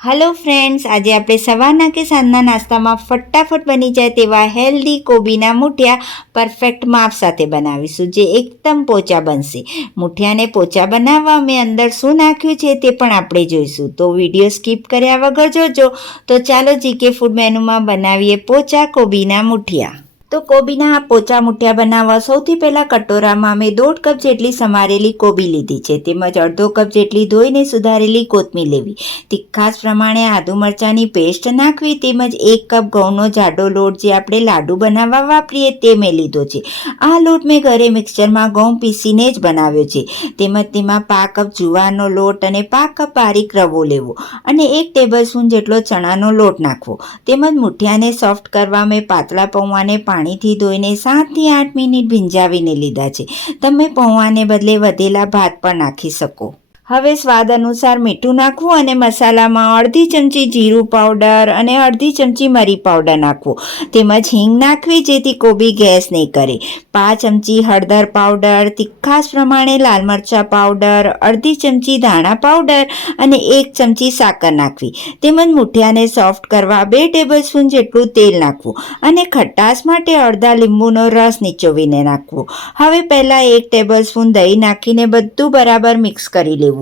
Hello friends આજે આપણે સવારના કે સાંજના નાસ્તામાં ફટાફટ બની જાય તેવા હેલ્ધી કોબીના મૂઠિયા પરફેક્ટ માપ સાથે બનાવીશું, જે એકદમ પોચા બનશે. મૂઠિયાને પોચા બનાવવા મેં અંદર શું નાખ્યું છે તે પણ આપણે જોઈશું. તો વીડિયો સ્કીપ કર્યા વગર જોજો. તો ચાલો જીકે ફૂડ મેનુમાં બનાવીએ પોચા કોબીના મૂઠિયા. તો કોબીના આ પોચા મુઠિયા બનાવવા સૌથી પહેલાં કટોરામાં મેં દોઢ કપ જેટલી સમારેલી કોબી લીધી છે. તેમજ અડધો કપ જેટલી ધોઈને સુધારેલી કોથમીર લેવી. તીખાસ પ્રમાણે આદુ મરચાંની પેસ્ટ નાખવી તેમજ એક કપ ઘઉંનો જાડો લોટ જે આપણે લાડુ બનાવવા વાપરીએ તે મેં લીધો છે. આ લોટ મેં ઘરે મિક્સચરમાં ઘઉં પીસીને જ બનાવ્યો છે. તેમજ તેમાં પા કપ જુવારનો લોટ અને પા કપ બારીક રવો લેવો અને એક ટેબલસ્પૂન જેટલો ચણાનો લોટ નાખવો. તેમજ મૂઠિયાને સોફ્ટ કરવા મેં પાતળા પૌવાને પાણીથી ધોઈને સાતથી આઠ મિનિટ ભીંજાવીને લીધા છે. તમે પૌવાને બદલે વધેલા ભાત પણ નાખી શકો. હવે સ્વાદ અનુસાર મીઠું નાખવું અને મસાલામાં અડધી ચમચી જીરું પાવડર અને અડધી ચમચી મરી પાવડર નાખવું. તેમજ હિંગ નાખવી જેથી કોબી ગેસ નહીં કરે. પાંચ ચમચી હળદર પાવડર તીખાસ પ્રમાણે લાલ મરચાં પાવડર અડધી ચમચી ધાણા પાવડર અને એક ચમચી સાકર નાખવી. તેમજ મૂઠિયાને સોફ્ટ કરવા બે ટેબલસ્પૂન જેટલું તેલ નાખવું અને ખટાશ માટે અડધા લીંબુનો રસ નીચોવીને નાખવો. હવે પહેલાં એક ટેબલસ્પૂન દહીં નાખીને બધું બરાબર મિક્સ કરી લેવું.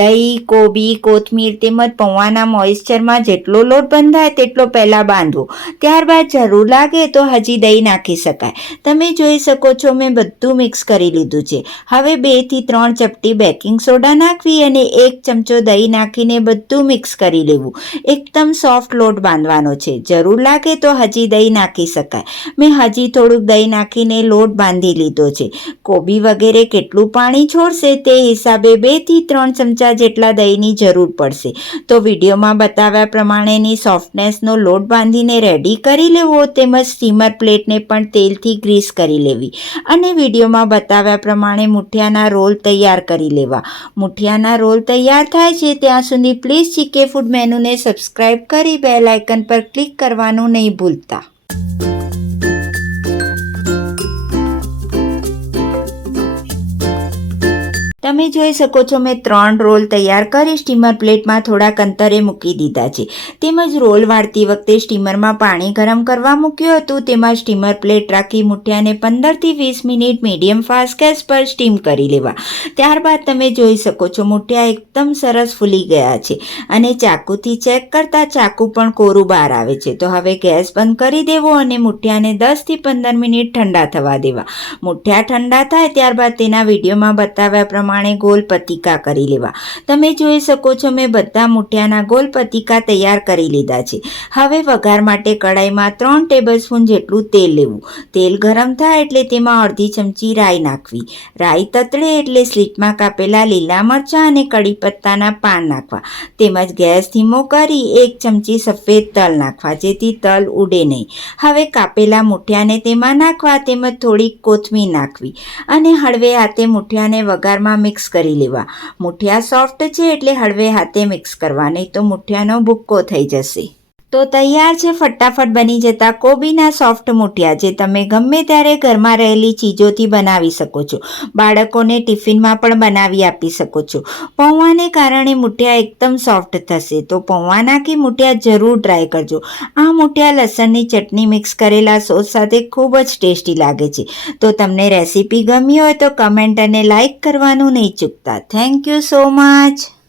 દહીં, કોબી, કોથમીર તેમજ પૌવાના મોઇશ્ચરમાં જેટલો લોટ બંધાય તેટલો પહેલાં બાંધવો ત્યારબાદ જરૂર લાગે તો હજી દહીં નાખી શકાય. તમે જોઈ શકો છો મેં બધું મિક્સ કરી લીધું છે. હવે બેથી ત્રણ ચપટી બેકિંગ સોડા નાખવી અને એક ચમચો દહીં નાખીને બધું મિક્સ કરી લેવું. એકદમ સોફ્ટ લોટ બાંધવાનો છે. જરૂર લાગે તો હજી દહીં નાખી શકાય. મેં હજી થોડુંક દહીં નાખીને લોટ બાંધી લીધો છે. કોબી વગેરે કેટલું પાણી છોડશે તે હિસાબે બેથી ત્રણ ચમચા જેટલા દહીંની જરૂર પડશે. તો વિડીયોમાં બતાવ્યા પ્રમાણેની સોફ્ટનેસનો લોટ બાંધીને રેડી કરી લેવો તેમજ સ્ટીમર પ્લેટને પણ તેલથી ગ્રીસ કરી લેવી. અને વિડીયોમાં બતાવ્યા પ્રમાણે મુઠિયાના રોલ તૈયાર કરી લેવા. મુઠિયાના રોલ તૈયાર થાય છે ત્યાં સુધી પ્લીઝ ચીકે ફૂડ મેનુને સબસ્ક્રાઈબ કરી બેલ આઇકન પર ક્લિક કરવાનું નહીં ભૂલતા. તમે જોઈ શકો છો મેં ત્રણ રોલ તૈયાર કરી. સ્ટીમર પ્લેટમાં થોડાક અંતરે મૂકી દીધા છે. તેમજ રોલ વાળતી વખતે સ્ટીમરમાં પાણી ગરમ કરવા મૂક્યું હતું. તેમાં સ્ટીમર પ્લેટ રાખી મૂઠિયાને પંદરથી વીસ મિનિટ મીડિયમ ફાસ્ટ ગેસ પર સ્ટીમ કરી લેવા. ત્યારબાદ તમે જોઈ શકો છો મૂઠિયા એકદમ સરસ ફૂલી ગયા છે અને ચાકુથી ચેક કરતાં ચાકુ પણ કોરું બહાર આવે છે. તો હવે ગેસ બંધ કરી દેવો અને મૂઠિયાને દસથી પંદર મિનિટ ઠંડા થવા દેવા. મૂઠિયા ઠંડા થાય ત્યારબાદ તેના વિડીયોમાં બતાવ્યા પ્રમાણે પ્રમાણે ગોલ પતિકા કરી લેવા. તમે જોઈ શકો છો, મેં બધા મૂઠિયાના ગોલ પતિકા તૈયાર કરી લીધા છે. હવે વઘાર માટે કડાઈમાં ત્રણ ટેબલસ્પૂન જેટલું તેલ લેવું. તેલ ગરમ થાય એટલે તેમાં અડધી ચમચી રાઈ નાખવી. રાઈ તતડે એટલે સ્લીટમાં કાપેલા લીલા મરચાં અને કડી પત્તાના પાન નાખવા. તેમજ ગેસ ધીમો કરી એક ચમચી સફેદ તલ નાખવા, જેથી તલ ઉડે નહીં. હવે કાપેલા મૂઠિયાને તેમાં નાખવા, તેમજ થોડીક કોથમીર નાખવી. અને હળવે હાથે મૂઠિયાને વઘારમાં મિક્સ કરી લેવા. મુઠિયા સોફ્ટ છે એટલે હળવે હાથે મિક્સ કરવા, નહીં તો મુઠિયાનો ભૂક્કો થઈ જશે. તો તૈયાર છે ફટાફટ બની જતા કોબીના સોફ્ટ મૂઠિયા, જે તમે ગમે ત્યારે ઘરમાં રહેલી ચીજોથી બનાવી શકો છો. બાળકોને ટિફિનમાં પણ બનાવી આપી શકો છો. પૌવાને કારણે મૂઠિયા એકદમ સોફ્ટ થશે, તો પૌવાના કે મૂઠિયા જરૂર ટ્રાય કરજો. આ મૂઠિયા લસણની ચટણી મિક્સ કરેલા સોસ સાથે ખૂબ જ ટેસ્ટી લાગે છે. તો તમને રેસીપી ગમી હોય તો કમેન્ટ અને લાઇક કરવાનું નહીં ચૂકતા. Thank you so much.